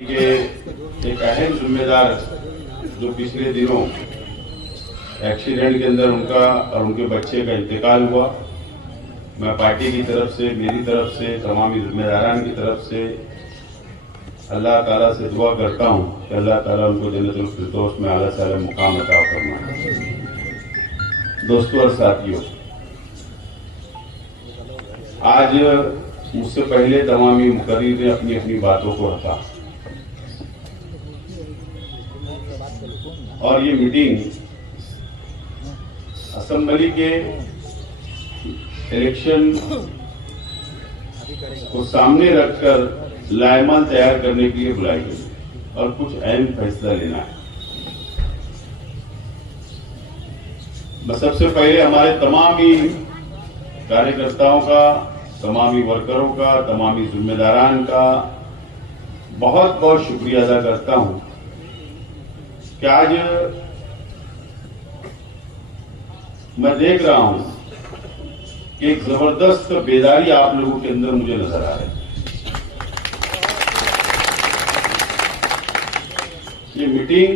के एक अहम जिम्मेदार जो पिछले दिनों एक्सीडेंट के अंदर उनका और उनके बच्चे का इंतकाल हुआ, मैं पार्टी की तरफ से, मेरी तरफ से, तमाम जिम्मेदारान की तरफ से अल्लाह ताला से दुआ करता हूं कि अल्लाह ताला उनको जन्नतुल फिरदौस में आला से आला मुकाम अता फरमाए। दोस्तों और साथियों, आज मुझसे पहले तमाम मुकर्रिर ने अपनी अपनी बातों को रखा और ये मीटिंग असेंबली के इलेक्शन को सामने रखकर लाएमल तैयार करने के लिए बुलाई गई और कुछ अहम फैसला लेना है। मैं सबसे पहले हमारे तमामी कार्यकर्ताओं का, तमामी वर्करों का, तमामी जिम्मेदारान का बहुत बहुत शुक्रिया अदा करता हूं कि आज मैं देख रहा हूं कि एक जबरदस्त बेदारी आप लोगों के अंदर मुझे नजर आ रही है। ये मीटिंग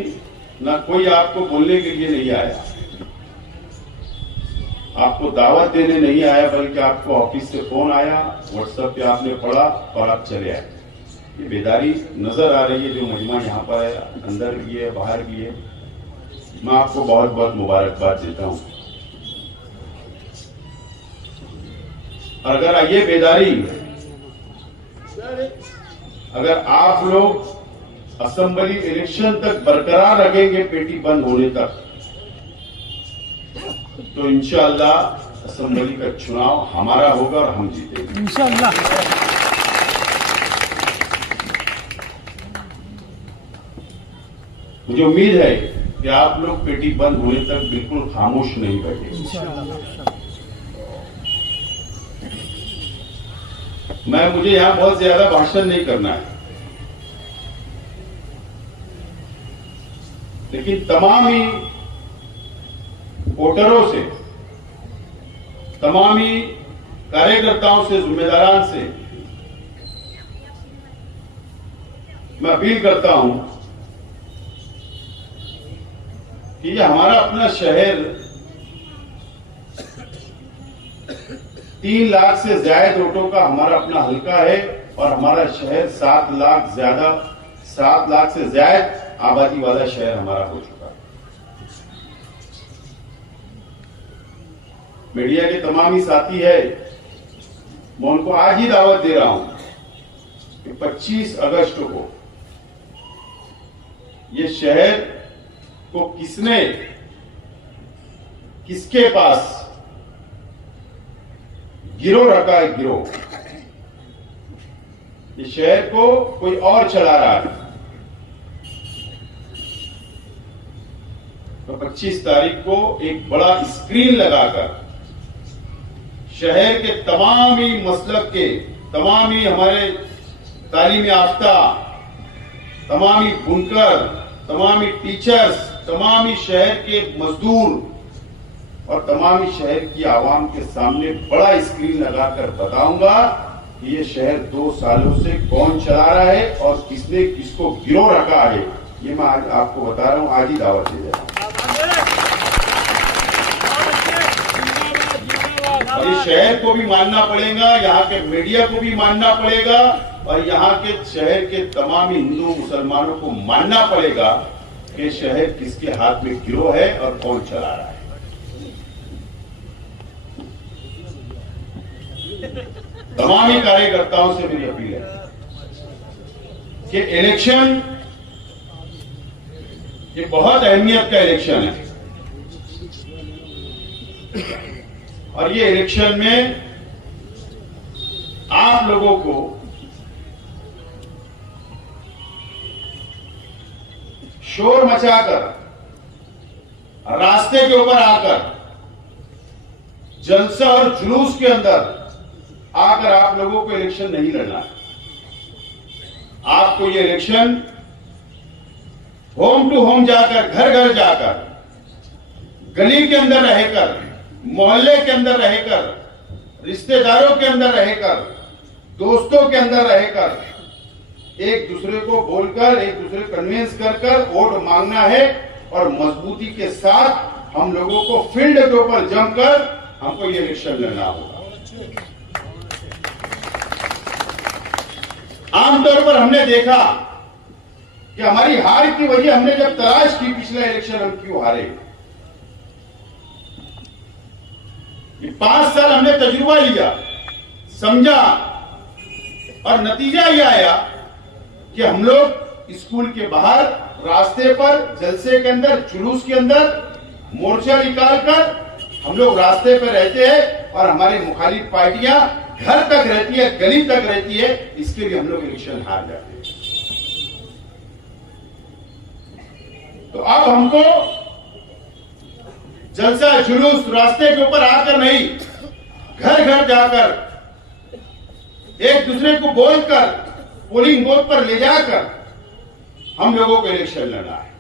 ना कोई आपको बोलने के लिए नहीं आया, आपको दावत देने नहीं आया, बल्कि आपको ऑफिस से फोन आया, व्हाट्सएप पे आपने पढ़ा और आप चले आए। ये बेदारी नजर आ रही है जो मजमा यहाँ पर है, अंदर भी है, बाहर भी है। मैं आपको बहुत बहुत मुबारकबाद देता हूं। अगर ये बेदारी, अगर आप लोग असेंबली इलेक्शन तक बरकरार रखेंगे, पेटी बंद होने तक, तो इंशाअल्लाह असेंबली का चुनाव हमारा होगा और हम जीतेंगे इंशाअल्लाह। मुझे उम्मीद है कि आप लोग पेटी बंद होने तक बिल्कुल खामोश नहीं बैठेंगे। मुझे यहां बहुत ज्यादा भाषण नहीं करना है, लेकिन तमाम ही वोटरों से, तमाम ही कार्यकर्ताओं से, जिम्मेदारान से मैं अपील करता हूं कि ये हमारा अपना शहर 3 लाख से ज्यादा वोटों का हमारा अपना हल्का है और हमारा शहर 7 लाख से ज्यादा आबादी वाला शहर हमारा हो चुका है। मीडिया के तमाम ही साथी है, मैं उनको आज ही दावत दे रहा हूं कि 25 अगस्त को ये शहर को किसके पास गिरोह रखा है, गिरोह, ये शहर को कोई और चला रहा है, तो 25 तारीख को एक बड़ा स्क्रीन लगाकर शहर के तमाम ही मसलक के, तमाम ही हमारे तालीम याफ्ता, तमाम ही बुनकर, तमाम ही टीचर्स, तमाम ही शहर के मजदूर और तमाम ही शहर की आवाम के सामने बड़ा स्क्रीन लगाकर बताऊंगा कि ये शहर 2 सालों से कौन चला रहा है और किसने किसको गिरोह रखा है। ये मैं आज आपको बता रहा हूं, आज ही दावत दे रहा हूं। और इस शहर को भी मानना पड़ेगा, यहाँ के मीडिया को भी मानना पड़ेगा और यहाँ के शहर के तमाम हिंदू मुसलमानों को मानना पड़ेगा कि शहर किसके हाथ में गिरोह है और कौन चला रहा है। तमाम ही कार्यकर्ताओं से मेरी अपील है कि इलेक्शन ये बहुत अहमियत का इलेक्शन है और ये इलेक्शन में आप लोगों को शोर मचाकर, रास्ते के ऊपर आकर, जलसा और जुलूस के अंदर आकर आप लोगों को इलेक्शन नहीं लड़ना है। आपको ये इलेक्शन होम टू होम जाकर, घर घर जाकर, गली के अंदर रहकर, मोहल्ले के अंदर रहकर, रिश्तेदारों के अंदर रहकर, दोस्तों के अंदर रहकर एक दूसरे को बोलकर, एक दूसरे को कन्विंस कर वोट मांगना है और मजबूती के साथ हम लोगों को फील्ड के ऊपर जमकर हमको ये इलेक्शन लड़ना होगा। आमतौर पर हमने देखा कि हमारी हार की वजह हमने जब तलाश की पिछला इलेक्शन हम क्यों हारे। 5 साल हमने तजुर्बा लिया, समझा और नतीजा यह आया कि हम लोग स्कूल के बाहर, रास्ते पर, जलसे के अंदर, जुलूस के अंदर मोर्चा निकालकर हम लोग रास्ते पर रहते हैं और हमारी मुखालिफ पार्टियां घर तक रहती है, गली तक रहती है। इसके लिए हम लोग इलेक्शन हार जाते हैं। तो अब हमको जलसा, जुलूस, रास्ते के ऊपर आकर नहीं, घर घर जाकर, एक दूसरे को बोलकर, पोलिंग बूथ पर ले जाकर हम लोगों को इलेक्शन लड़ना है।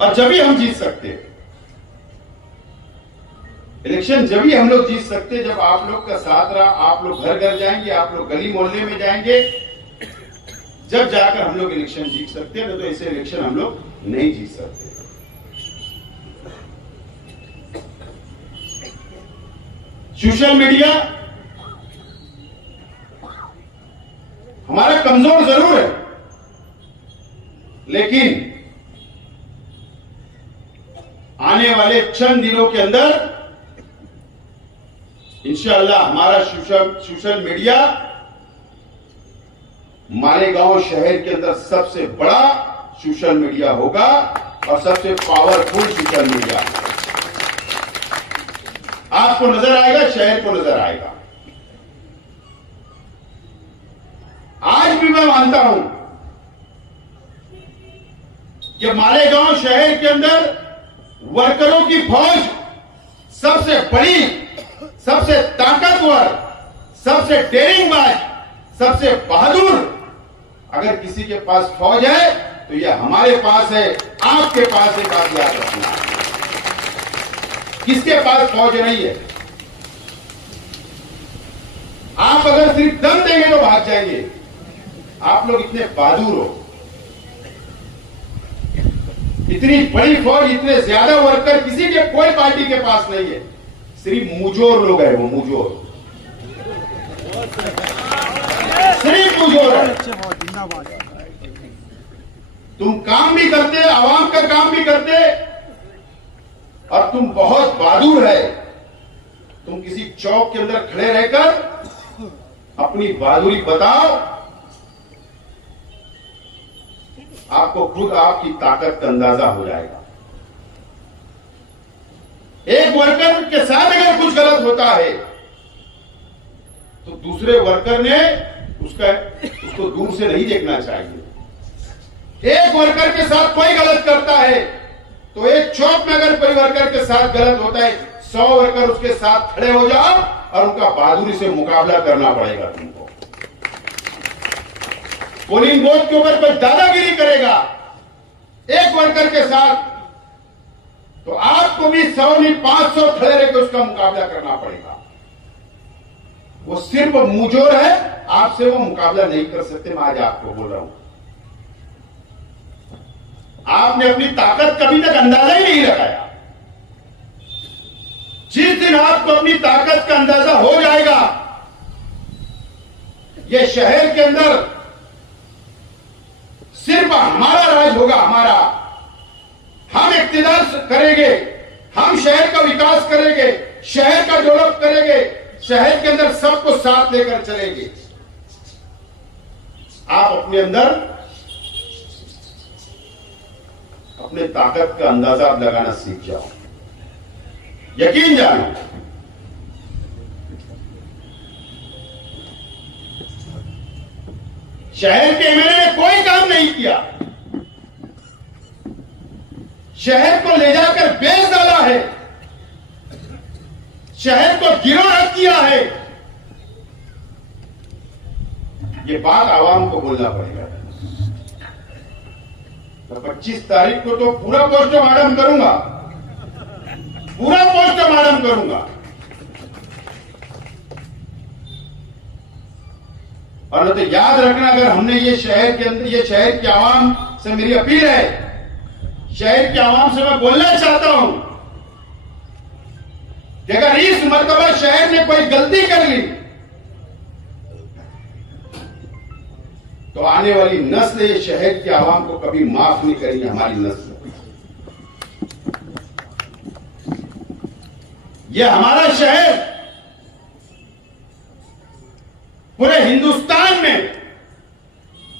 और जब ही हम जीत सकते हैं इलेक्शन, जब ही हम लोग जीत सकते हैं जब आप लोग का साथ रहा, आप लोग घर घर जाएंगे, आप लोग गली मोहल्ले में जाएंगे, जब जाकर हम लोग इलेक्शन जीत सकते हैं। नहीं तो ऐसे इलेक्शन हम लोग नहीं जीत सकते। सोशल मीडिया हमारा कमजोर जरूर है, लेकिन आने वाले चंद दिनों के अंदर इंशाअल्लाह हमारा सोशल मीडिया मालेगांव शहर के अंदर सबसे बड़ा सोशल मीडिया होगा और सबसे पावरफुल सोशल मीडिया आपको नजर आएगा, शहर को नजर आएगा। आज भी मैं मानता हूं कि मालेगांव शहर के अंदर वर्करों की फौज सबसे बड़ी, सबसे ताकतवर, सबसे डेरिंगबाज, सबसे बहादुर अगर किसी के पास फौज है तो यह हमारे पास है, आपके पास है। बात याद रखना, किसके पास फौज नहीं है। आप अगर सिर्फ दम देंगे तो भाग जाएंगे। आप लोग इतने बहादुर हो, इतनी बड़ी फौज, इतने ज्यादा वर्कर किसी के, कोई पार्टी के पास नहीं है। सिर्फ मुजोर लोग है, वो मुजोर, सिर्फ मुजोर है। तुम काम भी करते, आवाम का काम भी करते और तुम बहुत बहादुर है। तुम किसी चौक के अंदर खड़े रहकर अपनी बहादुरी बताओ, आपको खुद आपकी ताकत का अंदाजा हो जाएगा। एक वर्कर के साथ अगर कुछ गलत होता है तो दूसरे वर्कर ने उसको दूर से नहीं देखना चाहिए। एक वर्कर के साथ कोई गलत करता है तो एक चौक में अगर कोई वर्कर के साथ गलत होता है, 100 वर्कर उसके साथ खड़े हो जाओ और उनका बहादुरी से मुकाबला करना पड़ेगा तुमको। पोलिंग बूथ के ऊपर कोई दादागिरी करेगा एक वर्कर के साथ तो आपको भी 100 नहीं 500 खड़े रहकर उसका मुकाबला करना पड़ेगा। वो सिर्फ मुजोर है, आपसे वो मुकाबला नहीं कर सकते। मैं आज आपको बोल रहा हूं, आपने अपनी ताकत कभी तक अंदाजा ही नहीं लगाया। जिस दिन आपको अपनी ताकत का अंदाजा हो जाएगा, ये शहर के अंदर सिर्फ हमारा राज होगा, हमारा। हम इक्तिदार करेंगे, हम शहर का विकास करेंगे, शहर का डेवलप करेंगे, शहर के अंदर सबको साथ लेकर चलेंगे। आप अपने अंदर अपने ताकत का अंदाजा आप लगाना सीख जाओ, यकीन जानो। शहर के एमएलए ने कोई काम नहीं किया, शहर को ले जाकर बेच डाला है, शहर को गिरोह रख दिया है। ये बात आवाम को बोलना पड़ेगा। तो 25 तारीख को तो पूरा पोस्टमार्टम करूंगा, पूरा पोस्टमार्टम करूंगा। और न तो याद रखना, अगर हमने ये शहर के अंदर, ये शहर की आवाम से मेरी अपील है, शहर की आवाम से मैं बोलना चाहता हूं कि अगर इस मर्तबा शहर ने कोई गलती कर ली तो आने वाली नस्ल ये शहर की आवाम को कभी माफ नहीं करेगी। हमारी नस्ल, ये हमारा शहर पूरे हिंदुस्तान में,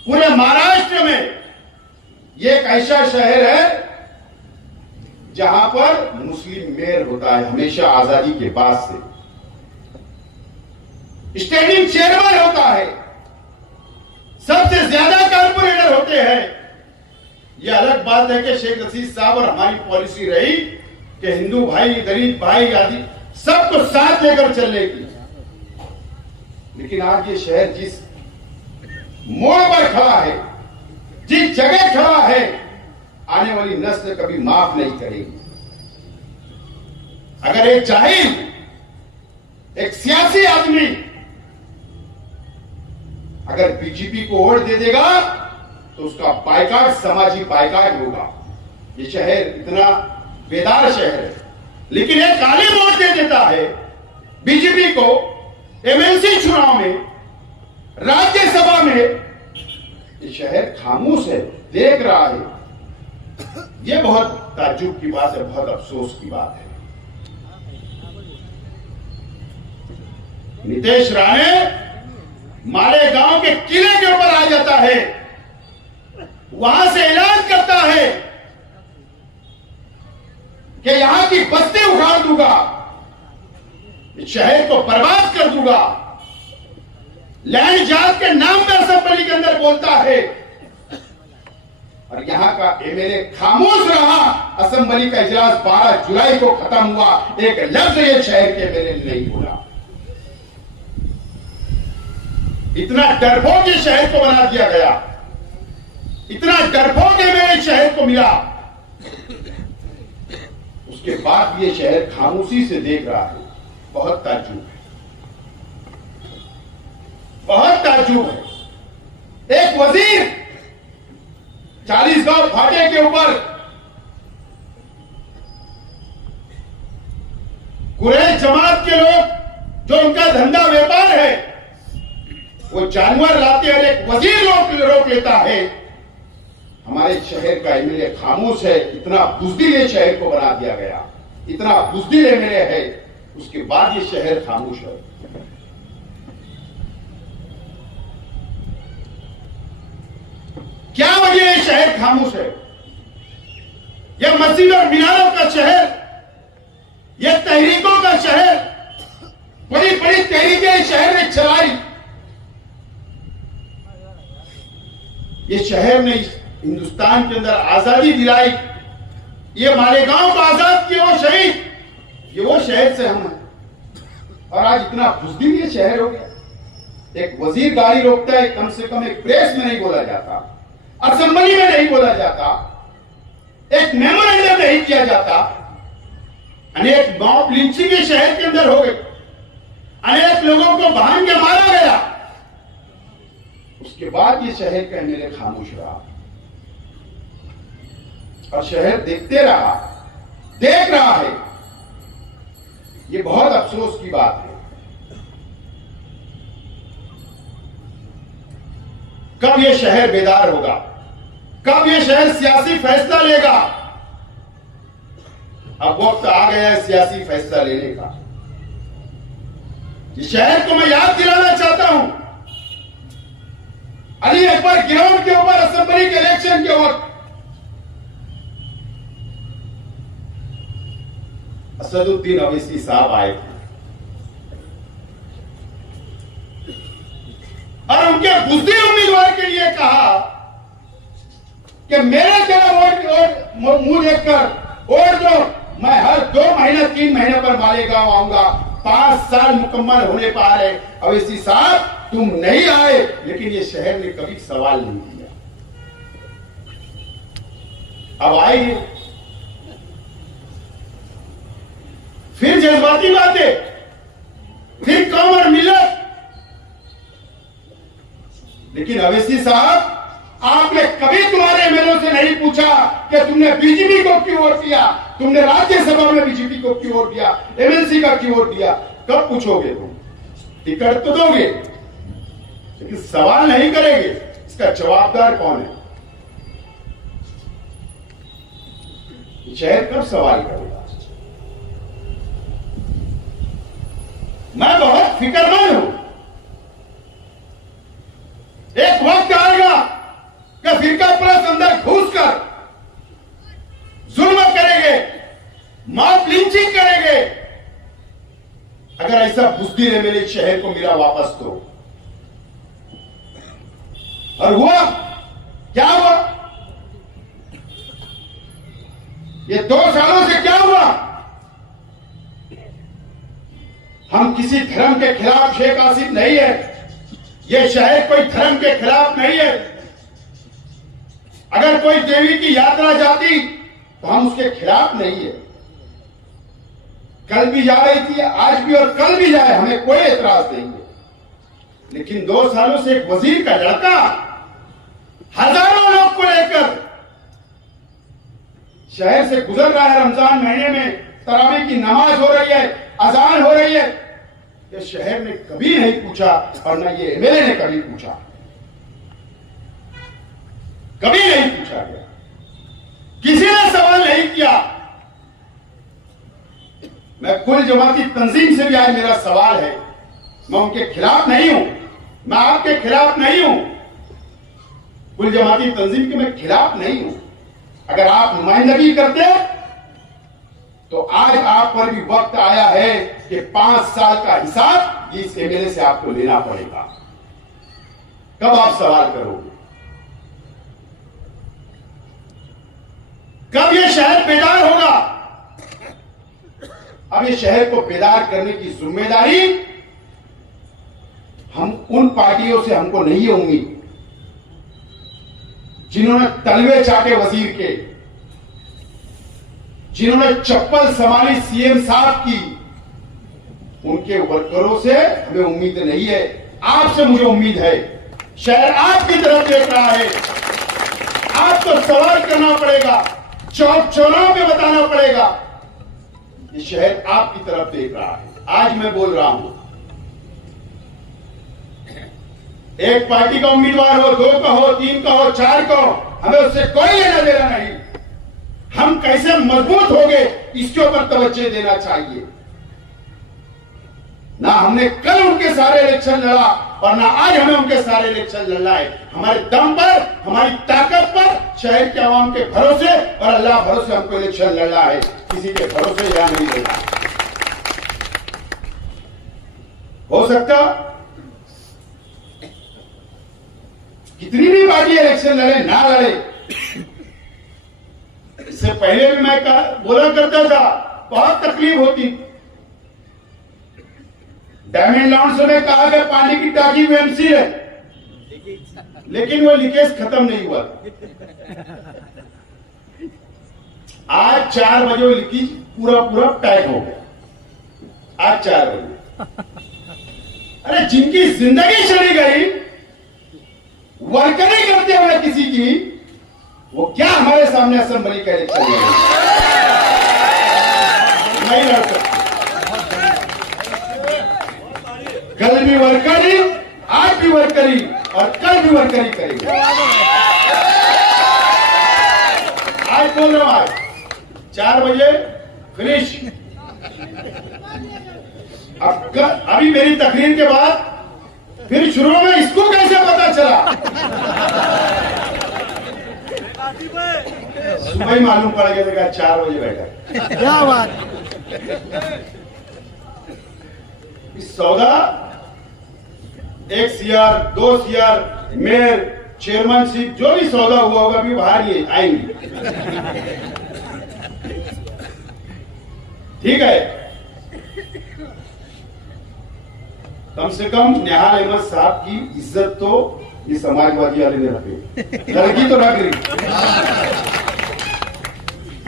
पूरे महाराष्ट्र में ये एक ऐसा शहर है जहां पर मुस्लिम मेयर होता है हमेशा आजादी के बाद से, स्टैंडिंग चेयरमैन होता है, सबसे ज्यादा कारपोरेटर होते हैं। यह अलग बात है कि शेख रशीद साहब और हमारी पॉलिसी रही कि हिंदू भाई, गरीब भाई आदि सबको साथ लेकर चलने की, लेकिन आज ये शहर जिस मोड़ पर खड़ा है, जिस जगह खड़ा है, आने वाली नस्ल कभी माफ नहीं करेगी। अगर एक जाहिल, एक सियासी आदमी अगर बीजेपी को वोट दे देगा तो उसका बायकॉट, समाजी बायकॉट होगा। ये शहर इतना बेदार शहर है, लेकिन एक काली वोट दे देता है बीजेपी को एमएलसी चुनाव में, राज्यसभा में, ये शहर खामोश है, देख रहा है। ये बहुत ताज्जुब की बात है, बहुत अफसोस की बात है। नीतीश राणे मालेगांव के किले के ऊपर आ जाता है, वहां से ऐलान करता है कि यहां की बस्ती उखाड़ दूंगा, इस शहर को बर्बाद कर दूंगा। लैंड जात के नाम पर असेंबली के अंदर बोलता है और यहां का एमएलए खामोश रहा। असेंबली का इजलास 12 जुलाई को खत्म हुआ, एक लफ्ज ये शहर के एमएलए ने नहीं बोला। इतना डरपोक ये शहर को बना दिया गया, इतना डरपोक एमएलए शहर को मिला, उसके बाद ये शहर खामोशी से देख रहा है। बहुत ताज्जुब है, बहुत ताज्जुब है। एक वजीर 40 गांव फाटे के ऊपर कुरैश जमात के लोग, जो उनका धंधा व्यापार है, वो जानवर लाते और एक वजीर रोक लेता है। हमारे शहर का एमएलए खामोश है। इतना बुज़दिल ये शहर को बना दिया गया, इतना बुज़दिल एमएलए है, उसके बाद ये शहर खामोश है। क्या वजह है शहर खामोश है? यह मस्जिद और मीनारों का शहर, यह तहरीकों का शहर, बड़ी बड़ी तहरीकें शहर ने चलाई। ये शहर ने हिंदुस्तान के अंदर आजादी दिलाई, ये मालेगांव को आजाद किया वो शहीद, ये वो शहर से हम हैं। और आज इतना बुज़दिल ये शहर हो गया। एक वजीर गाड़ी रोकता है, कम से कम एक प्रेस में नहीं बोला जाता, असेंबली में नहीं बोला जाता, एक मेमोरेंडम नहीं किया जाता। अनेक मॉब लिंचिंग ये शहर के अंदर हो गई, अनेक लोगों को बांध के मारा गया। उसके बाद ये शहर का एमएलए खामोश रहा और शहर देखते रहा, देख रहा है। ये बहुत अफसोस की बात है। कब ये शहर बेदार होगा? कब ये शहर सियासी फैसला लेगा? अब वक्त आ गया है सियासी फैसला लेने का। इस शहर को मैं याद दिलाना चाहता हूं, अली अकबर ग्राउंड के ऊपर असेंबली के इलेक्शन के वक्त असदुद्दीन अवैसी साहब आए थे और उनके बुज़दिल उम्मीदवार के लिए कहा कि मेरे तेरा वोट मुंह देखकर वोट दो, मैं हर 2 महीने 3 महीने पर मालेगांव आऊंगा। 5 साल मुकम्मल होने पा रहे। अवैसी साहब तुम नहीं आए, लेकिन ये शहर ने कभी सवाल नहीं किया। अब आइए, फिर जज्बाती बातें, फिर कौम और मिलत, लेकिन अवैसी साहब, आपने कभी तुम्हारे एमएलए से नहीं पूछा कि तुमने बीजेपी को क्यों वोट दिया, तुमने राज्यसभा में बीजेपी को क्यों वोट दिया, एमएलसी का क्यों वोट दिया? कब पूछोगे तुम? टिकट तो दोगे, लेकिन सवाल नहीं करेंगे। इसका जवाबदार कौन है? शहर कब सवाल करेगा? मैं बहुत फिक्रमंद हूं। एक वक्त आएगा कि फिरका प्लस अंदर घुसकर जुल्म करेंगे, मॉब लिंचिंग करेंगे। अगर ऐसा बुज़दिल एमएलए शहर को मिला वापस तो। और हुआ क्या? हुआ ये 2 सालों से क्या हुआ? हम किसी धर्म के खिलाफ शेख आसिफ नहीं है, ये शहर कोई धर्म के खिलाफ नहीं है। अगर कोई देवी की यात्रा जाती तो हम उसके खिलाफ नहीं है। कल भी जा रही थी, आज भी और कल भी जाए, हमें कोई एतराज नहीं है। लेकिन 2 सालों से एक वजीर का लड़का हजारों लोग को लेकर शहर से गुजर रहा है। रमजान महीने में तरावी की नमाज हो रही है, अजान हो रही है। ये शहर ने कभी नहीं पूछा और न ये एमएलए ने कभी पूछा, कभी नहीं पूछा गया, किसी ने सवाल नहीं किया। मैं कुल जमाती तंजीम से भी आज मेरा सवाल है, मैं उनके खिलाफ नहीं हूं, मैं आपके खिलाफ नहीं हूं, कुल जमाती तंजीम के मैं खिलाफ नहीं हूं। अगर आप नुमाइंदगी करते तो आज आप पर भी वक्त आया है कि 5 साल का हिसाब इस एमएलए से आपको लेना पड़ेगा। कब आप सवाल करोगे? कब ये शहर बेदार होगा? अब ये शहर को बेदार करने की जिम्मेदारी हम उन पार्टियों से हमको नहीं है उम्मीद जिन्होंने तलवे चाटे वजीर के, जिन्होंने चप्पल संभाली सीएम साहब की। उनके वर्करों से हमें उम्मीद नहीं है, आपसे मुझे उम्मीद है। शहर आपकी तरफ देख रहा है, आपको सवाल करना पड़ेगा, चौक चौराहों पे बताना पड़ेगा। ये शहर आपकी तरफ देख रहा है। आज मैं बोल रहा हूं, एक पार्टी का उम्मीदवार हो, 2 का हो, 3 का हो, 4 का हो, हमें उससे कोई लेना देना नहीं। हम कैसे मजबूत हो गए इसके ऊपर तवज्जो देना चाहिए। ना हमने कल उनके सारे इलेक्शन लड़ा और ना आज हमें उनके सारे इलेक्शन लड़ना है। हमारे दम पर, हमारी ताकत पर, शहर के आवाम के भरोसे और अल्लाह भरोसे हमको इलेक्शन लड़ना है, किसी के भरोसे या नहीं लड़ना। हो सकता कितनी भी पार्टी इलेक्शन लड़े ना लड़े, इससे पहले भी मैं बोला करता था, बहुत तकलीफ होती। डायमंड लॉन्ड्स में कहा गया पानी की टाकी बीएमसी है, लेकिन वो लीकेज खत्म नहीं हुआ। आज 4 बजे वो लीकेज पूरा पैक हो गया। आज 4 बजे। अरे जिनकी जिंदगी चली गई, वर्करी करते हुए किसी की, वो क्या हमारे सामने असेंबली का इलेक्शन नहीं लड़ सकते। कल भी वर्करी, आज भी वर्करी और कल भी वर्करी करेंगे। आज बोल रहा हूं, आज 4 बजे फिनिश। अभी मेरी तकरीर के बाद फिर शुरू में इसको कैसे पता चला? सुबह ही मालूम पड़ गया था, 4 बजे बैठा। क्या बात। इस सौदा 1 CR 2 CR मेयर चेयरमैनशिप जो भी सौदा हुआ होगा अभी बाहर ही आएंगे। ठीक है, कम से कम निहाल अहमद साहब की इज्जत तो ये समाजवादी वाले ने रखी। लड़की तो रख रही,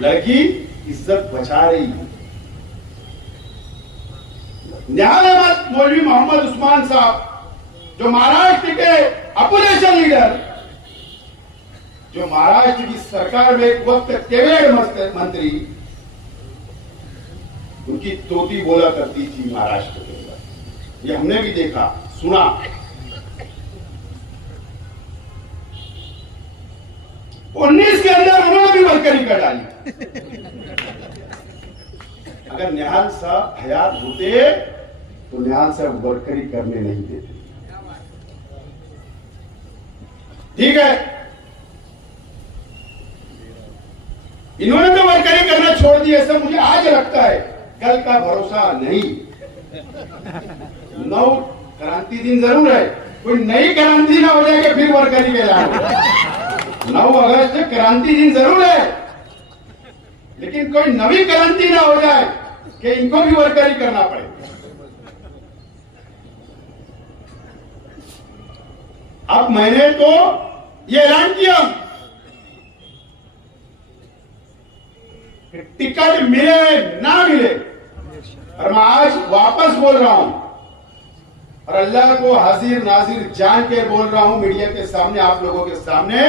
लड़की इज्जत बचा रही है। निहाल अहमद मौलवी मोहम्मद उस्मान साहब जो महाराष्ट्र के अपोजिशन लीडर जो महाराष्ट्र की सरकार में एक वक्त कैबिनेट मंत्री, उनकी तोती बोला करती थी महाराष्ट्र के अंदर। ये हमने भी देखा, सुना। उन्नीस के अंदर उन्होंने भी वर्करी कर डाली। अगर निहाल साहब हयात होते तो निहाल साहब वर्करी करने नहीं देते। ठीक है, इन्होंने तो वर्करी करना छोड़ दिया, ऐसा मुझे आज लगता है। कल का भरोसा नहीं। 9 क्रांति दिन जरूर है, कोई नई क्रांति ना हो जाए कि फिर वर्करी के लाए। 9 अगस्त क्रांति दिन जरूर है, लेकिन कोई नवी क्रांति ना हो जाए कि इनको भी वर्करी करना पड़े। अब मैंने तो ये ऐलान किया कि टिकट मिले ना मिले, और मैं आज वापस बोल रहा हूं, और अल्लाह को हाजिर नाजिर जान के बोल रहा हूं मीडिया के सामने, आप लोगों के सामने,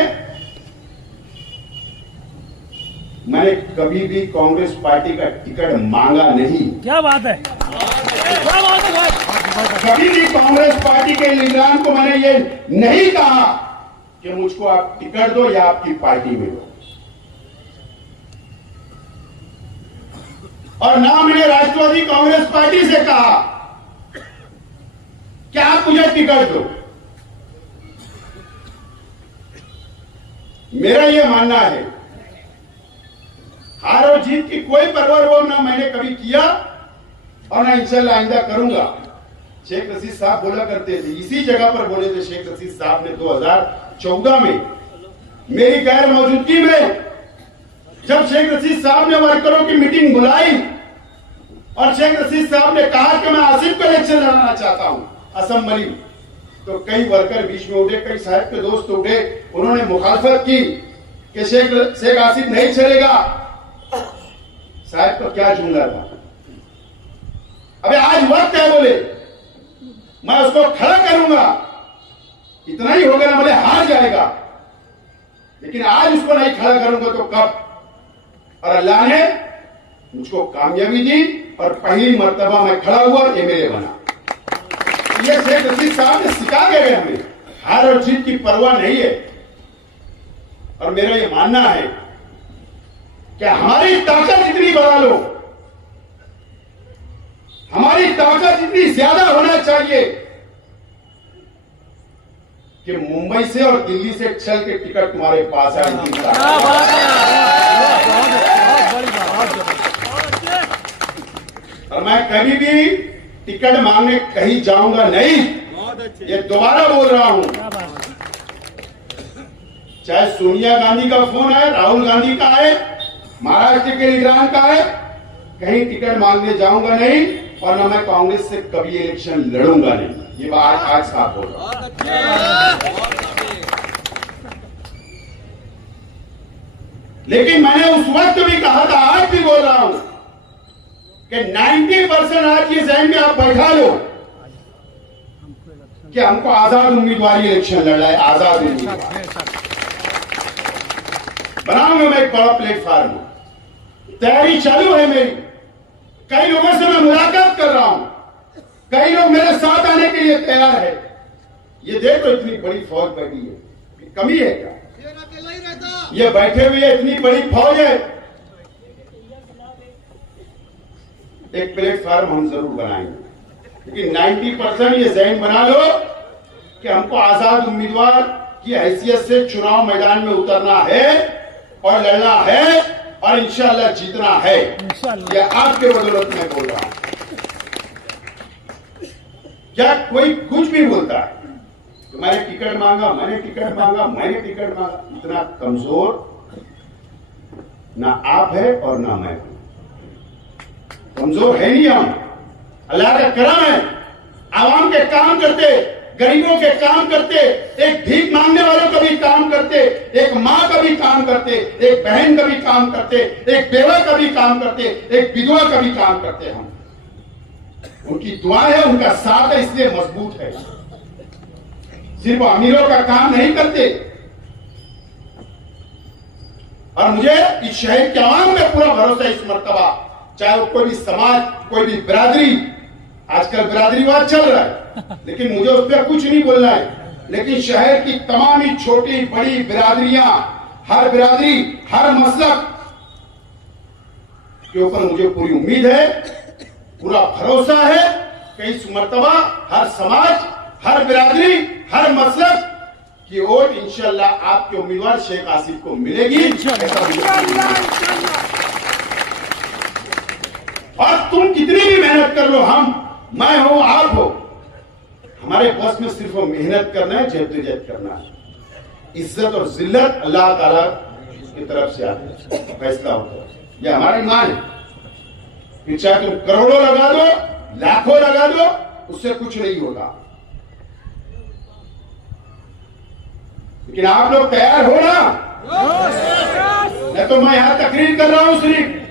मैंने कभी भी कांग्रेस पार्टी का टिकट मांगा नहीं। क्या बात है, क्या बात है भाई। कभी भी कांग्रेस पार्टी के लीडरान को मैंने ये नहीं कहा कि मुझको आप टिकट दो या आपकी पार्टी में दो, और ना मैंने राष्ट्रवादी कांग्रेस पार्टी से कहा कि आप मुझे टिकट दो। मेरा यह मानना है, हार और जीत की कोई परवाह वो ना मैंने कभी किया और ना इंशाल्लाह आइंदा करूंगा। शेख रशीद साहब बोला करते थे, इसी जगह पर बोले थे शेख रशीद साहब ने 2014 में मेरी गैर मौजूदगी में, जब शेख रशीद साहब ने वर्करों की मीटिंग बुलाई और शेख रशीद साहब ने कहा कि मैं आसिफ को इलेक्शन लड़ाना चाहता हूं असेंबली, तो कई वर्कर बीच में उठे, कई साहब के दोस्त उठे, उन्होंने मुखालफत की कि शेख आसिफ नहीं चलेगा। साहब का क्या जुमला था, अबे आज वक्त है, बोले मैं उसको खड़ा करूंगा, इतना ही होगा ना, बोले हार जाएगा, लेकिन आज उसको नहीं खड़ा करूंगा तो कब। और अल्लाह ने मुझको कामयाबी दी और पहली मर्तबा मैं खड़ा हुआ, एमएलए बना। ये शेख रशीद साहब ने सिखा गए हमें, हार और जीत की परवाह नहीं है। और मेरा ये मानना है कि हमारी ताकत जितनी बढ़ा लो, हमारी ताकत जितनी ज्यादा होना चाहिए कि मुंबई से और दिल्ली से चल के टिकट तुम्हारे पास आए। और मैं कभी भी टिकट मांगने कहीं जाऊंगा नहीं, ये दोबारा बोल रहा हूं। चाहे सोनिया गांधी का फोन है, राहुल गांधी का है, महाराष्ट्र के लीडरान का है, कहीं टिकट मांगने जाऊंगा नहीं, और न मैं कांग्रेस से कभी इलेक्शन लड़ूंगा नहीं। ये बात आज साफ बोल रहा हूं। लेकिन मैंने उस वक्त भी कहा था, आज भी बोल रहा हूं कि 90% आज ये जहन में आप बैठा लो कि हमको आजाद उम्मीदवार इलेक्शन लड़ना है। आजाद उम्मीदवार बनाऊंगा मैं एक बड़ा प्लेटफॉर्म, तैयारी चालू है मेरी। कई लोगों से मैं मुलाकात कर रहा हूं, कई लोग मेरे साथ आने के लिए तैयार है। ये देखो इतनी बड़ी फौज बैठी है, कमी है क्या? ये बैठे हुए इतनी बड़ी फौज है, एक प्लेटफॉर्म हम जरूर बनाएंगे। लेकिन 90% ये जहन बना लो कि हमको आजाद उम्मीदवार की हैसियत से चुनाव मैदान में उतरना है और लड़ना है और इंशाअल्लाह जीतना है। ये आपके बदौलत में बोल रहा हूं। क्या कोई कुछ भी बोलता है तो मैंने टिकट मांगा, मैंने टिकट मांगा, मैंने टिकट मांगा, इतना कमजोर ना आप है और ना मैं। कमजोर है नहीं हम, अल्लाह का करम है। आवाम के काम करते, गरीबों के काम करते, एक भीख मांगने वालों का भी काम करते, एक माँ का भी काम करते, एक बहन का भी काम करते, एक बेवा का भी काम करते, एक विधवा का भी काम करते। हम उनकी दुआ है, उनका साथ है, इसलिए मजबूत है। सिर्फ अमीरों का काम नहीं करते। और मुझे इस शहर के आवाम में पूरा भरोसा है इस मर्तबा, चाहे वो कोई भी समाज, कोई भी बिरादरी, आजकल बिरादरीवाद चल रहा है, लेकिन मुझे उस पर कुछ नहीं बोलना है, लेकिन शहर की तमाम ही छोटी बड़ी बिरादरियां, हर बिरादरी, हर मसलक के ऊपर मुझे पूरी उम्मीद है, पूरा भरोसा है कि इस मर्तबा हर समाज, हर बिरादरी, हर मसलक की वोट इंशाअल्लाह आपके उम्मीदवार शेख आसिफ को मिलेगी। और तुम कितनी भी मेहनत कर लो, मैं हो, आप हो, हमारे बस में सिर्फ मेहनत करना है, जद्दोजहद करना है। इज्जत और जिल्लत अल्लाह ताला की तरफ से आती है, फैसला होता है, यह हमारी ईमान है। फिर चाहे तुम करोड़ों लगा दो, लाखों लगा दो, उससे कुछ नहीं होगा। लेकिन आप लोग तैयार हो ना? मैं तो मैं यहां तकरीर कर रहा हूं सिर्फ,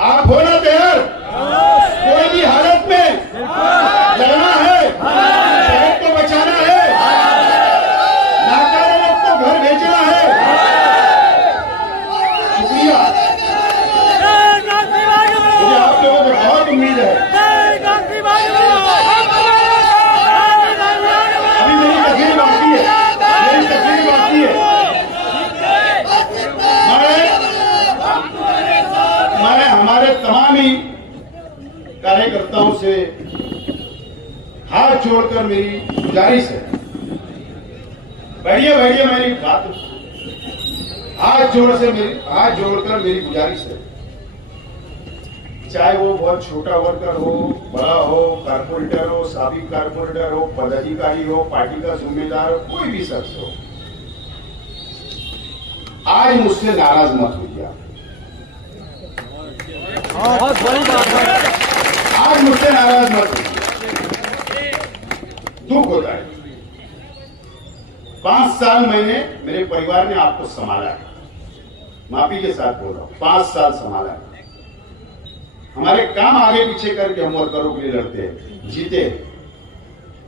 आप हो ना तैयार? कोई भी हालत में लड़ना है, शहर को बचाना है, नाकारे लोग को घर भेजना है। शुक्रिया, मुझे आप लोगों को बहुत उम्मीद है। अभी मेरी तकरीर बाकी है, मैं हमारे तमाम ही कार्यकर्ताओं से हाथ जोड़कर मेरी गुजारिश है, बैठिए मेरी बात, हाथ जोड़कर मेरी गुजारिश है, चाहे वो बहुत छोटा वर्कर हो, बड़ा हो, कारपोरेटर हो, साबिक कारपोरेटर हो, पदाधिकारी हो, पार्टी का जिम्मेदार हो, कोई भी शख्स हो, आज मुझसे नाराज मत होइए। बहुत बड़ी बात है। आज मुझसे नाराज मत होइए, दुख होता है। 5 साल मेरे परिवार ने आपको संभाला है, माफी के साथ बोल रहा हूं, 5 साल संभाला है। हमारे काम आगे पीछे करके हम वर्करों के लिए लड़ते हैं, जीते हैं।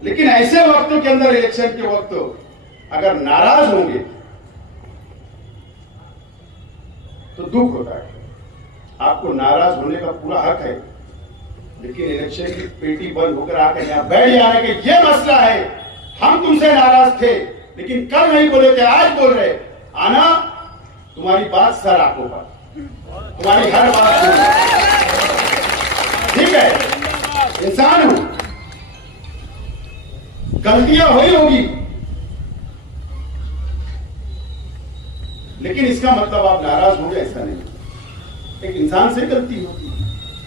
लेकिन ऐसे वक्तों के अंदर, इलेक्शन के वक्त अगर नाराज होंगे तो दुख होता है। आपको नाराज होने का पूरा हक है, लेकिन इलेक्शन की पेटी बंद होकर आकर यहां बैठ जाने के ये मसला है, हम तुमसे नाराज थे लेकिन कल नहीं बोले थे, आज बोल रहे। आना, तुम्हारी बात सर आंखों पर, तुम्हारी हर बात ठीक है, इंसान हूं, गलतियां हुई होगी, लेकिन इसका मतलब आप नाराज हो गए, ऐसा नहीं। एक इंसान से गलती होती,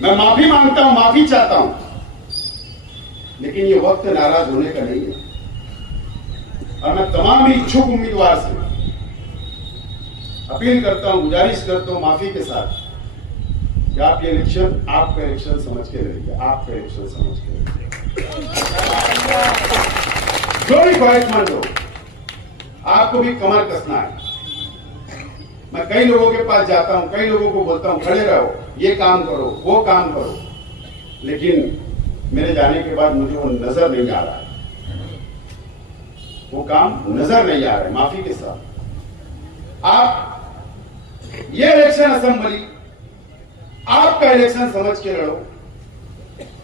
मैं माफी मांगता हूं, माफी चाहता हूं, लेकिन ये वक्त नाराज होने का नहीं है। और मैं तमाम इच्छुक उम्मीदवार से अपील करता हूं, गुजारिश करता हूं माफी के साथ कि आप ये इलेक्शन आपका इलेक्शन समझ के लड़िए, आपका इलेक्शन समझ के लड़िए। जो भी ख्वाहिशमंद हो, आपको भी कमर कसना है। मैं कई लोगों के पास जाता हूं, कई लोगों को बोलता हूं खड़े रहो, ये काम करो, वो काम करो, लेकिन मेरे जाने के बाद मुझे वो नजर नहीं आ रहा है, वो काम नजर नहीं आ रहा है। माफी के साथ आप ये इलेक्शन असेंबली आपका इलेक्शन समझ के लड़ो,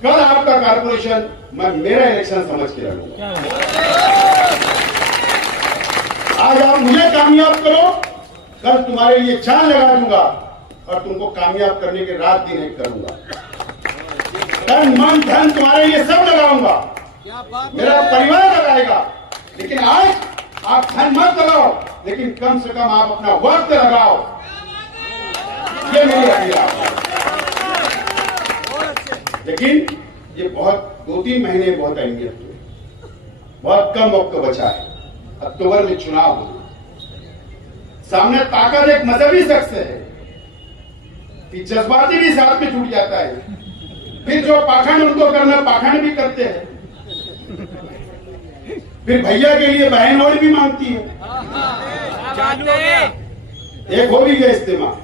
कल आपका कारपोरेशन मैं मेरा इलेक्शन समझ के लड़ूंगा। आज आप मुझे कामयाब करो, कल तुम्हारे लिए जान लगा दूंगा और तुमको कामयाब करने के रात दिन एक करूंगा, तन मन धन तुम्हारे लिए सब लगाऊंगा, मेरा परिवार लगाएगा। लेकिन आज आप धन मत लगाओ, लेकिन कम से कम आप अपना वक्त लगाओ, ये मेरी अपील है। लेकिन ये बहुत 2-3 महीने बहुत अहमियत हुई, बहुत कम वक्त बचा है, अक्टूबर में चुनाव होगा, सामने ताकत एक मजहबी शख्स है, कि जज्बाती भी साथ में जुट जाता है, फिर जो पाखंड उनको करना पाखंड भी करते हैं, फिर भैया के लिए बहन और भी मांगती है। एक हो भी गया इस्तेमाल,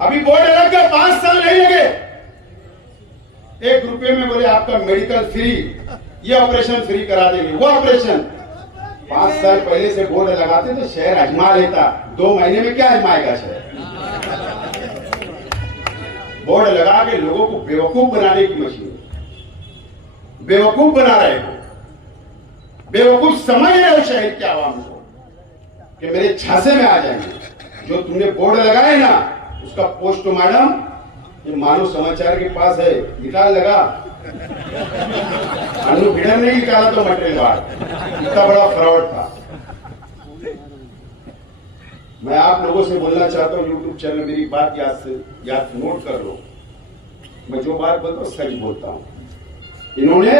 अभी बोर्ड अलग का 5 साल नहीं लगे, 1 रुपये में बोले आपका मेडिकल फ्री, ये ऑपरेशन फ्री करा देंगे, वो ऑपरेशन। 5 साल पहले से बोर्ड लगाते तो शहर आजमा लेता, 2 महीने में क्या आजमाएगा शहर? बोर्ड लगा के लोगों को बेवकूफ बनाने की मशीन, बेवकूफ बना रहे हो, बेवकूफ समझ रहे हो शहर के आवाम को कि मेरे झांसे में आ जाएंगे। जो तुमने बोर्ड लगाए ना, उसका पोस्टमार्टम ये मानव समाचार के पास है, निकाल लगा। अनु भिड़न नहीं निकाला तो मटेरियल बाहर, इतना बड़ा फ्रॉड था। मैं आप लोगों से बोलना चाहता हूं, यूट्यूब चैनल मेरी बात याद नोट कर लो। मैं जो बात बोलता हूं सच बोलता हूं। इन्होंने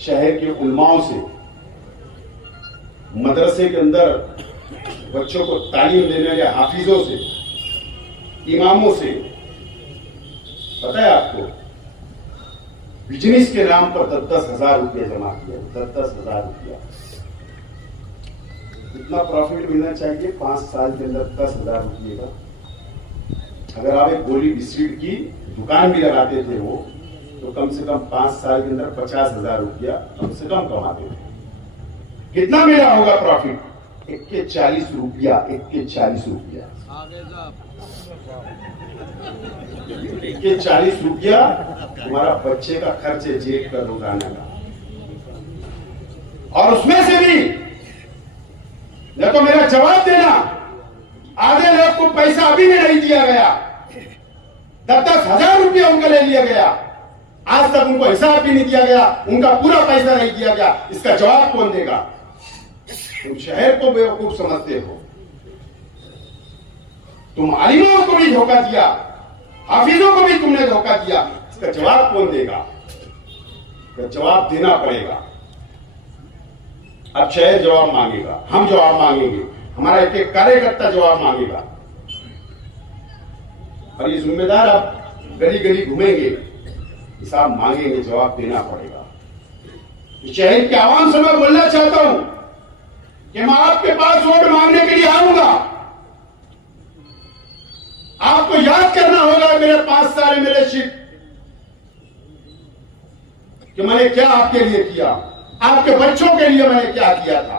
शहर के उलमाओं से, मदरसे के अंदर बच्चों को तालीम देने वाले हाफिजों से, इमामों से, पता है आपको, बिजनेस के नाम पर 10-10 हजार रुपया जमा किया, 10-10 हजार रुपया। इतना प्रॉफिट मिलना चाहिए 5 साल के अंदर 10 हजार रुपये का। अगर आप एक गोली बिस्किट की दुकान भी लगाते थे वो, तो कम से कम 5 साल के अंदर 50 हजार रुपया कम से कम कमाते थे। कितना मिला होगा प्रॉफिट? 1 के 40 रुपया, 1 के 40 रुपया, 1 के 40 रुपया तुम्हारा बच्चे का खर्च है जेब का रोजाना का। और उसमें से भी देखो, मेरा जवाब देना, आधे लोग को पैसा अभी भी नहीं दिया गया, 10-10 हजार रुपया उनका ले लिया गया, आज तक उनको हिसाब भी नहीं दिया गया, उनका पूरा पैसा नहीं दिया गया। इसका जवाब कौन देगा? तुम शहर को बेवकूफ समझते हो, तुम आलिमों को भी धोखा दिया, हाफिजों को भी तुमने धोखा दिया। इसका जवाब कौन देगा? इसका जवाब देना पड़ेगा। अब शहर जवाब मांगेगा, हम जवाब मांगेंगे, हमारा एक कार्यकर्ता जवाब मांगेगा, और ये जिम्मेदार अब गली गली घूमेंगे, हिसाब मांगेंगे, जवाब देना पड़ेगा। शहर के आवाम से मैं बोलना चाहता हूं कि मैं आपके पास वोट मांगने के लिए आऊंगा। आपको याद करना होगा मेरे 5 साल एमएलएशिप कि मैंने क्या आपके लिए किया, आपके बच्चों के लिए मैंने क्या किया था।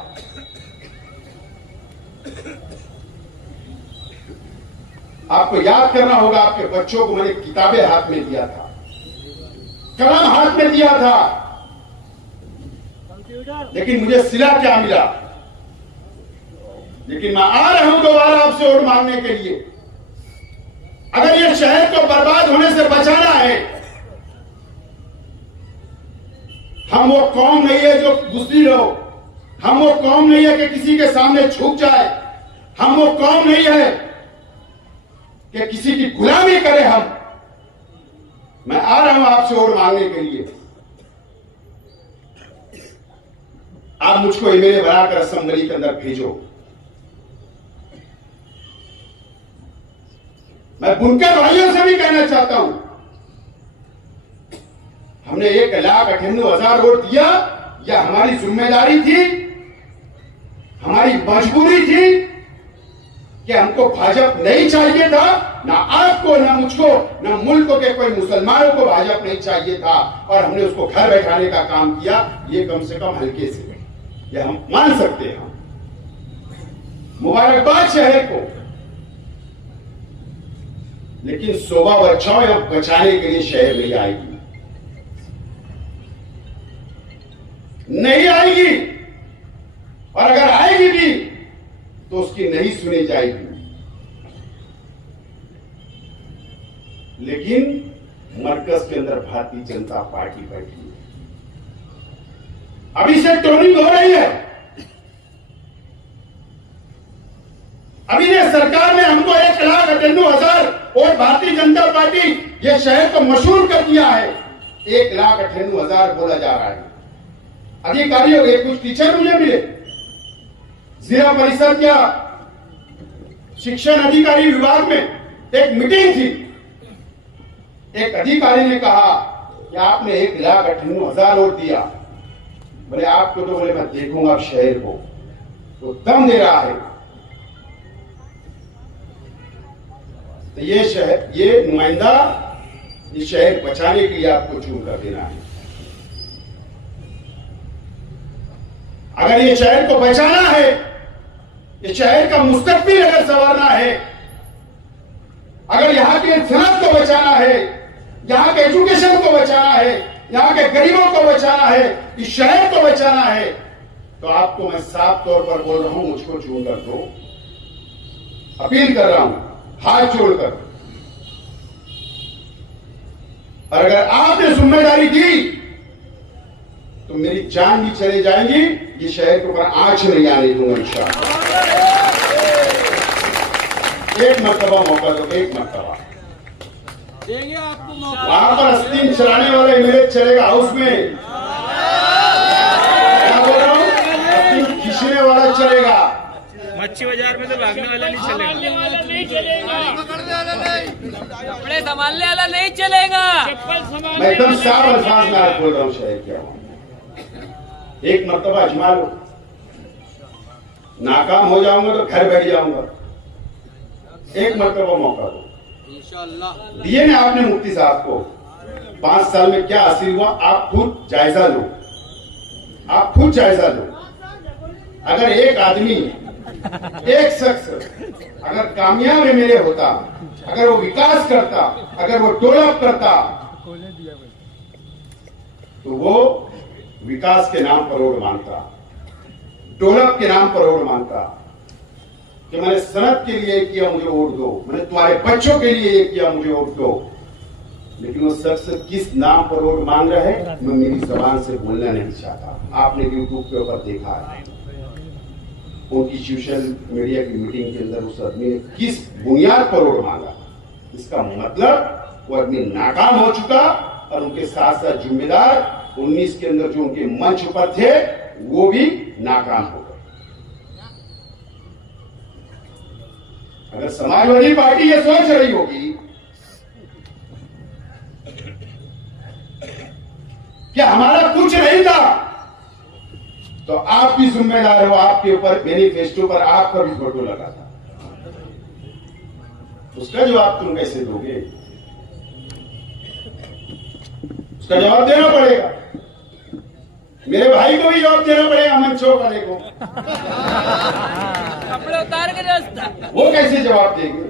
आपको याद करना होगा, आपके बच्चों को मैंने किताबें हाथ में दिया था, कलम हाथ में दिया था, लेकिन मुझे सिला क्या मिला? लेकिन मैं आ रहा हूं दोबारा आपसे वोट मांगने के लिए। अगर ये शहर को बर्बाद होने से बचाना है, हम वो कौम नहीं है जो गुस्सी रहो, हम वो कौम नहीं है कि किसी के सामने झुक जाए, हम वो कौम नहीं है कि किसी की गुलामी करे। मैं आ रहा हूं आपसे वोट मांगने के लिए। आप मुझको एमएलए बनाकर असेंबली के अंदर भेजो। मैं बुनकर भाइयों से भी कहना चाहता हूं, हमने 1,98,000 वोट दिया, यह हमारी जिम्मेदारी थी, हमारी मजबूरी थी कि हमको भाजपा नहीं चाहिए था, ना आपको, ना मुझको, ना मुल्क के कोई मुसलमानों को भाजपा नहीं चाहिए था, और हमने उसको घर बैठाने का काम किया। ये कम से कम हल्के से ये हम मान सकते हैं। मुबारकबाद शहर को, लेकिन शोभा बचाओ या बचाने के लिए शहर नहीं आएगी, नहीं आएगी, और अगर आएगी भी तो उसकी नहीं सुनी जाएगी। लेकिन मरकज के अंदर भारतीय जनता पार्टी बैठी है, अभी से टोनिंग हो रही है। अभी ने सरकार ने हमको 1,98,000 और भारतीय जनता पार्टी ये शहर को मशहूर कर दिया है। 1,98,000 बोला जा रहा है। अधिकारियों के कुछ टीचर मुझे मिले, जिला परिषद या शिक्षण अधिकारी विभाग में एक मीटिंग थी। एक अधिकारी ने कहा कि आपने 1,98,000 वोट दिया, बोले आपको तो, बोले मैं देखूंगा शहर को, तो दम दे रहा है। तो ये शहर, ये नुमाइंदा ये शहर बचाने के लिए आपको चुन कर देना है। अगर ये शहर को बचाना है, ये शहर का मुस्तकबिल अगर संवारना है, अगर यहां के सनत को बचाना है, यहां के एजुकेशन को बचाना है, यहां के गरीबों को बचाना है, इस शहर को बचाना है, तो आपको मैं साफ तौर पर बोल रहा हूं, मुझको चुन कर दो। अपील कर रहा हूं हाथ जोड़कर। और अगर आपने जिम्मेदारी दी तो मेरी जान भी चली जाएंगी, ये शहर के ऊपर आंच नहीं आने दूंगा इंशाअल्लाह। एक मर्तबा मौका दो, एक मर्तबा देंगे आपको मौका। वहां पर अस्तीन चलाने वाला इमेज चलेगा हाउस में, क्या बोल रहा हूं, अस्तीन खींचने वाला चलेगा। मच्छी बाजार में तो भागने वाला नहीं चलेगा, कपड़े संभालने वाला नहीं चलेगा। मैं एकदम साफ अल्फाज में आज बोल रहा हूं शहर क्या हूं। एक मर्तबा अजमा लो, नाकाम हो जाऊंगा तो घर बैठ जाऊंगा। एक मर्तबा मौका दो। दिए ना आपने मुफ्ती साहब को, 5 साल में क्या हासिल हुआ आप खुद जायजा लो, आप खुद जायजा लो। अगर एक आदमी, एक शख्स अगर कामयाब मेरे होता, अगर वो विकास करता, अगर वो डेवलप करता, तो वो विकास के नाम पर रोड मांगता, डेवलप के नाम पर रोड मांगता कि मैंने सनत के लिए किया मुझे वोट दो, मैंने तुम्हारे बच्चों के लिए ये किया मुझे वोट दो। लेकिन वो शख्स किस नाम पर वोट मांग रहा है मैं मेरी जबान से बोलना नहीं चाहता। आपने यूट्यूब के ऊपर देखा है उनकी सोशल मीडिया की मीटिंग के अंदर उस आदमी ने किस बुनियाद पर वोट मांगा। इसका मतलब वो आदमी नाकाम हो चुका और उनके साथ साथ जिम्मेदार 19 के अंदर जो उनके मंच पर थे वो भी नाकाम हो गए। अगर समाजवादी पार्टी ये सोच रही होगी कि हमारा कुछ नहीं था, तो आप भी जिम्मेदार हो, आपके ऊपर मैनिफेस्टो पर आपका भी फोटो लगा था, उसका जवाब तुम कैसे दोगे? उसका जवाब देना पड़ेगा, मेरे भाई को भी जवाब देना पड़ेगा, मंचों वाले को। कपड़े उतार के रास्ता, वो कैसे जवाब देंगे?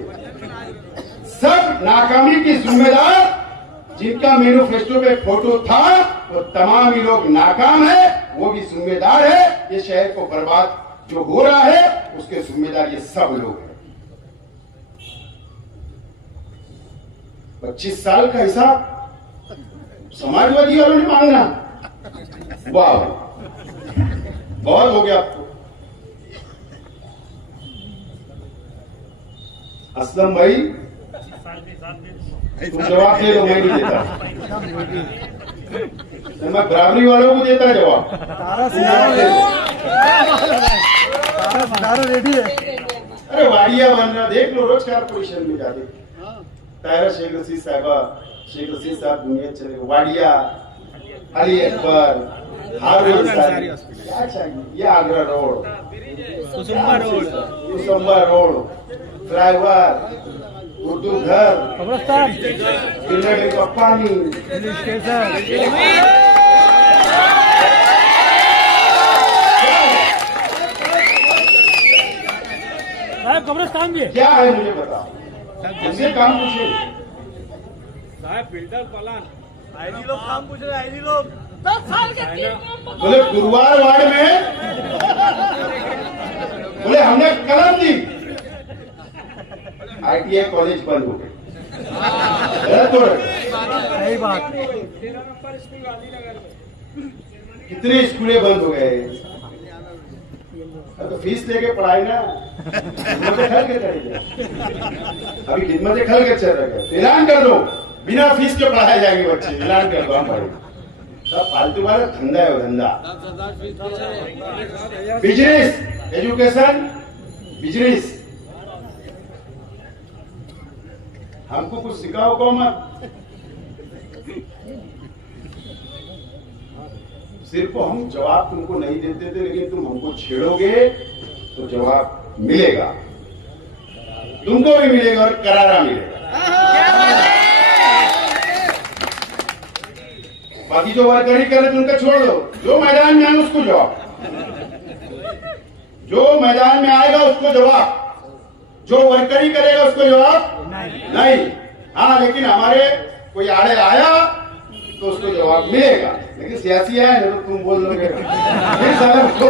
सब नाकामी के जिम्मेदार जिनका मैनिफेस्टो पे फोटो था वो तमाम ही लोग नाकाम है, वो भी जिम्मेदार है। ये शहर को बर्बाद जो हो रहा है उसके जिम्मेदार ये सब लोग हैं। 25 साल का हिसाब समाजवादी वालों ने मांगना, वाह बहुत हो गया आपको। असलम भाई तुम जवाब दे दो, मैं नहीं देता, तो मैं बराबरी वालों को देता जवाब। रेडी है। अरे वाडिया बन रहा, देख लो रोज कारपोरेशन में जाके तायरा शेख रशीद साहबा, शेख रशीद साहब दुनिया चले, वाडिया, अली अकबर, हारून क्या चाहिए? ये Agra road, Kusumba road, flyover, Urdu घर, कब्रिस्तान, किले का पानी, पुलिस स्टेशन, कब्रिस्तान भी है। क्या है मुझे बताओ, मुझसे काम पूछे। साहब फिल्टर प्लान आईडी लोग काम पूछ रहे, आईडी लोग 10 साल के बोले गुरुवार वार्ड में बोले हमने कलम दी, ITI कॉलेज बंद हो गए। गलत हो रहा, सही बात। कितने स्कूलें बंद हो गए? तो फीस लेके पढ़ाई ना, खिदमत खल के करेंगे। अभी खिदमत खल के चल रहा है, ऐलान कर दो बिना फीस के पढ़ाए जाएंगे बच्चे, ऐलान कर दो हम पढ़े। सब फालतू वाला धंधा है, वो धंधा। बिजनेस, एजुकेशन, बिजनेस, हमको कुछ सिखाओ को मत, सिर्फ हम जवाब तुमको नहीं देते थे, लेकिन तुम हमको छेड़ोगे तो जवाब मिलेगा, तुमको भी मिलेगा और करारा मिलेगा। बाकी जो वर्करी करे तो उनका छोड़ दो, जो मैदान में आए उसको जवाब, जो मैदान में आएगा उसको जवाब, जो वर्करी करेगा उसको जवाब नहीं। हाँ, लेकिन हमारे कोई आड़े आया तो उसको जवाब मिलेगा, लेकिन सियासी आए ना तो तुम बोल दोगे फिर साला उसको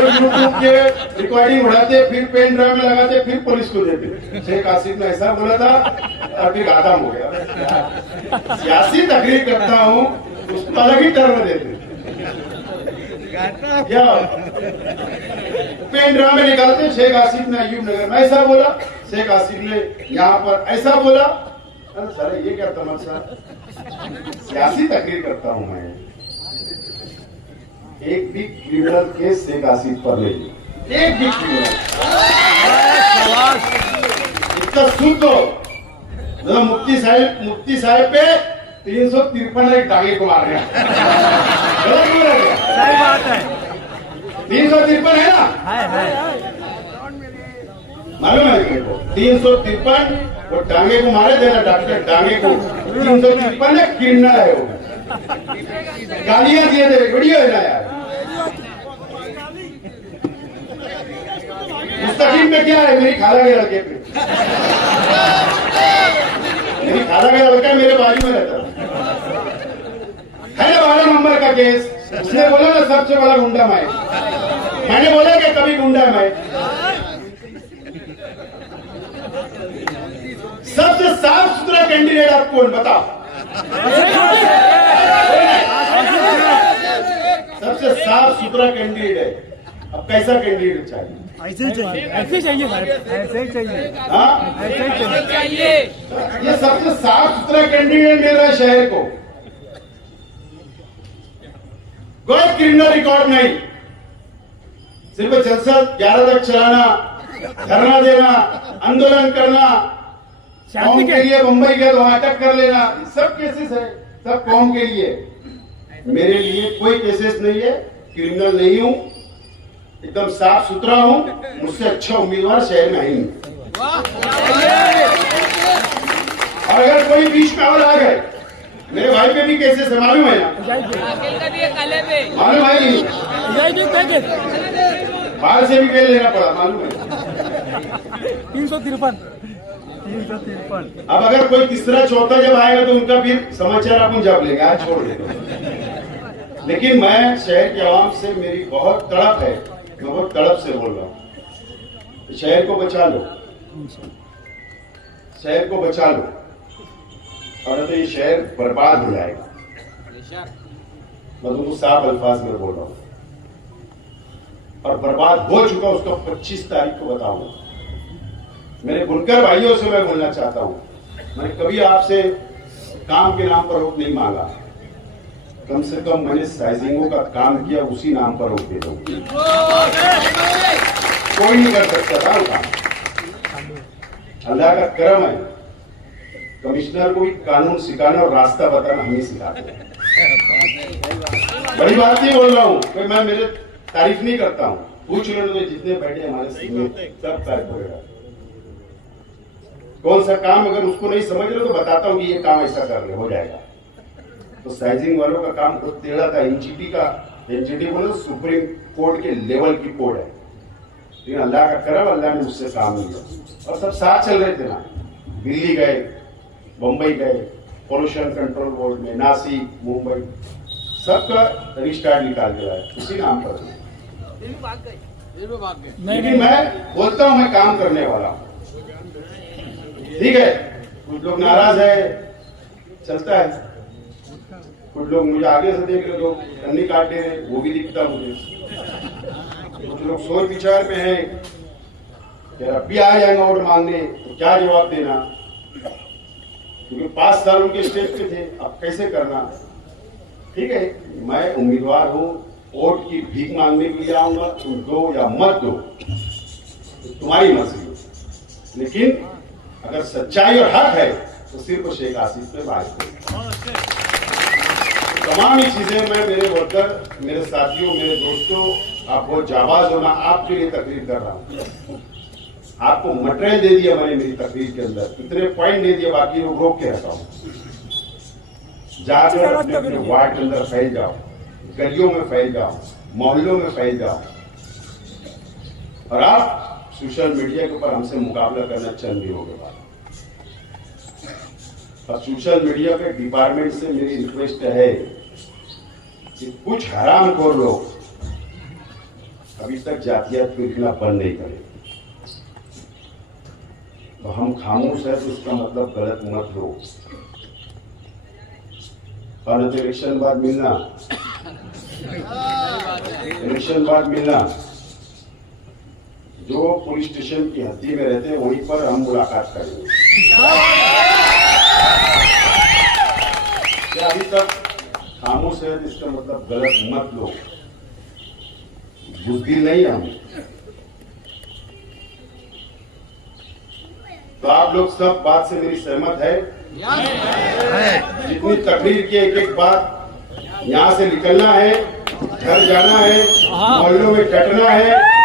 यूट्यूब के रिकॉर्डिंग उड़ाते, फिर पेन ड्राइव में लगाते, फिर पुलिस को देते। शेख आसिफ ने ऐसा बोला था और फिर खत्म हो गया। सियासी तकरीर करता हूँ उसको अलग ही टर्म देते क्या पेन ड्राइव में निकालते, शेख आसिफ ने अयूब नगर में ऐसा बोला, शेख आसिफ ने यहाँ पर ऐसा बोला। अरे सर ये क्या तमाशा, सियासी तकरीर करता हूं मैं। एक भी क्रिमिनल केस शेख आसिफ पर नहीं, एक भी क्रिमिनल। इतना सुन दो, मतलब मुफ्ती साहब पे 353 टांगे को मार रहे हैं। गलत बोल रहे हैं? सही बात है। 353 है ना? मालूम है मेरे को 353 वो टांगे को मारे देना, डॉक्टर टांगे को 353 क्रिमिनल है वो। गालियां दिए थे, वीडियो है ना यार। मुस्तकीम में क्या है, मेरी खाला के लड़के पे, मेरी खाला का लड़का मेरे बाजू में रहता है ना। 12 नंबर का केस, उसने बोला ना सबसे बड़ा गुंडा मैं, मैंने बोला कि कभी गुंडा मैं। सबसे साफ सुथरा कैंडिडेट आप कौन बताओ? सबसे साफ सुथरा कैंडिडेट है। अब कैसा कैंडिडेट चाहिए? ऐसे ही चाहिए, ऐसे ही चाहिए, ऐसे ही चाहिए, हाँ, ऐसे ही चाहिए। ये सबसे साफ सुथरा कैंडिडेट मिल रहा है शहर को। कोई क्रिमिनल रिकॉर्ड नहीं, सिर्फ जलसा 11 तक चलाना, धरना देना, आंदोलन करना, कौम के लिए मुंबई गए तो अटक कर लेना, सब केसेस है, सब कौम के लिए। मेरे लिए कोई केसेस नहीं है, क्रिमिनल नहीं हूं, एकदम साफ सुथरा हूं, मुझसे अच्छा उम्मीदवार शहर में नहीं। और अगर कोई बीच में और आ गए, मेरे भाई पे भी केसेस है, मालूम है ना? मालूम है नहीं? बाहर से भी केस लेना पड़ा, मालूम है? 353। अब अगर कोई तीसरा चौथा जब आएगा तो उनका फिर समाचार अपन जब लेंगे, आज छोड़ देंगे। लेकिन मैं शहर के आवाम से मेरी बहुत तड़प है, मैं बहुत तड़प से बोल रहा हूँ, शहर को बचा लो, शहर को बचा लो, और तो ये शहर बर्बाद हो जाएगा। मैं तुमको साफ अल्फाज में बोल रहा हूँ, और बर्बाद हो चुका उसका 25 तारीख को बताऊंगा। मेरे बुनकर भाइयों से मैं बोलना चाहता हूं, मैंने कभी आपसे काम के नाम पर रोक नहीं मांगा, कम से कम मैंने साइजिंगों का काम किया, उसी नाम पर रोक दे दो। कोई नहीं कर सकता था वो काम, अल्लाह का करम है। कमिश्नर को भी कानून सिखाना और रास्ता बताना हम ही सिखाते हैं। बड़ी बात नहीं बोल रहा हूँ, कोई मैं मेरे तारीफ नहीं करता हूँ, पूछ लो जितने बैठे हमारे सीनियर सब तारीफ करेगा। कौन सा काम अगर उसको नहीं समझ रहे तो बताता हूँ कि ये काम ऐसा कर रहे, हो जाएगा। तो साइजिंग वालों का काम बहुत टेढ़ा था, एनजीटी का, एनजीटी बोलो सुप्रीम कोर्ट के लेवल की कोड है, लेकिन अल्लाह का करम, अल्लाह ने मुझसे काम लिया। और सब साथ चल रहे थे ना, दिल्ली गए, बम्बई गए, पोल्यूशन कंट्रोल बोर्ड में, नासिक, मुंबई, सबका रिस्टार्ट निकाल के लाया उसी नाम पर। लेकिन मैं बोलता हूं मैं काम करने वाला हूं, ठीक है। कुछ लोग नाराज है, चलता है, कुछ लोग मुझे आगे से देख रहे, लोग कन्नी काटे हैं, वो भी दिखता मुझे। कुछ लोग सोच विचार में है कि अब भी आ जाएंगे वोट मांगने तो क्या जवाब देना, क्योंकि 5 साल उनके स्टेज पे थे, अब कैसे करना। ठीक है, मैं उम्मीदवार हूं, वोट की भीख मांगने के लिए आऊंगा, तुम दो या मत दो तो तुम्हारी मर्जी है, लेकिन अगर सच्चाई और हक है तो सिर्फ शेख आसिफ पे बात करें। तमाम ही चीजें मैं मेरे वर्कर, मेरे साथियों, मेरे दोस्तों, आप बहुत जाबाज होना, आपके लिए तकरीर कर रहा हूं। आपको मटेरियल दे दिया मैंने मेरी तकरीर के अंदर, इतने पॉइंट दे दिए, बाकी वो रोक के रखा हूं। जाकर अपने अपने वार्ड के अंदर फैल जाओ, गलियों में फैल जाओ, मोहल्लों में फैल जाओ, और आप सोशल मीडिया के ऊपर हमसे मुकाबला करना चंद दिनों के बाद। और सोशल मीडिया के डिपार्टमेंट से मेरी रिक्वेस्ट है कि कुछ हरामखोर लोग अभी तक जातियात को लिखना बंद नहीं करे, तो हम खामोश है तो इसका मतलब गलत मत लो। और इलेक्शन बाद मिलना, इलेक्शन बाद मिलना, जो पुलिस स्टेशन की हद्दी में रहते हैं वहीं पर हम मुलाकात करेंगे। क्या अभी तक खामोश है इसका मतलब गलत मत लो, बुज़दिल नहीं हम। तो आप लोग सब बात से मेरी सहमत है? जितनी तकरीर की एक एक बात, यहाँ से निकलना है, घर जाना है, मोहल्लों में डटना है,